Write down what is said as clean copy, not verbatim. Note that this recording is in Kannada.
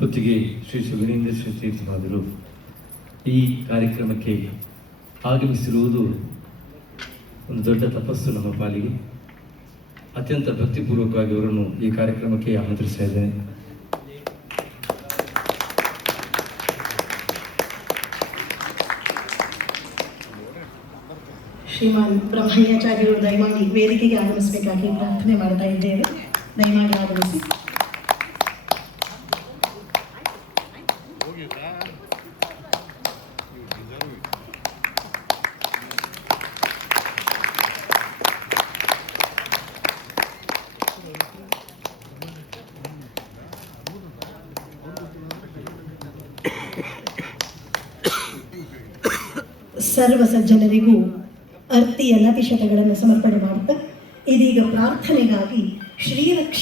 ಹೊತ್ತಿಗೆ ಶ್ರೀ ಸುಗಣೇಂದ್ರ ಶ್ರೀ ತೀರ್ಥರಾದರು ಈ ಕಾರ್ಯಕ್ರಮಕ್ಕೆ ಆಗಮಿಸಿರುವುದು ಒಂದು ದೊಡ್ಡ ತಪಸ್ಸು ನಮ್ಮ ಪಾಲಿಗೆ. ಅತ್ಯಂತ ಭಕ್ತಿಪೂರ್ವಕವಾಗಿ ಅವರನ್ನು ಈ ಕಾರ್ಯಕ್ರಮಕ್ಕೆ ಆಮಂತ್ರಿಸ್ತಾ ಇದ್ದೇನೆ. ಶ್ರೀಮಾನ್ ಬ್ರಹ್ಮಯ್ಯಾಚಾರ್ಯರು ದಯಮಾಡಿ ವೇದಿಕೆಗೆ ಆಗಮಿಸಬೇಕಾಗಿ ಪ್ರಾರ್ಥನೆ ಮಾಡ್ತಾ ಇದ್ದೇವೆ. ದಯಮಾಡಿ ಆಗಮಿಸಿ. ಸರ್ವ ಸಜ್ಜನರಿಗೂ ಅರ್ತಿಯ ನತಿಶತಗಳನ್ನು ಸಮರ್ಪಣೆ ಮಾಡುತ್ತಾ ಇದೀಗ ಪ್ರಾರ್ಥನೆಗಾಗಿ ಶ್ರೀರಕ್ಷ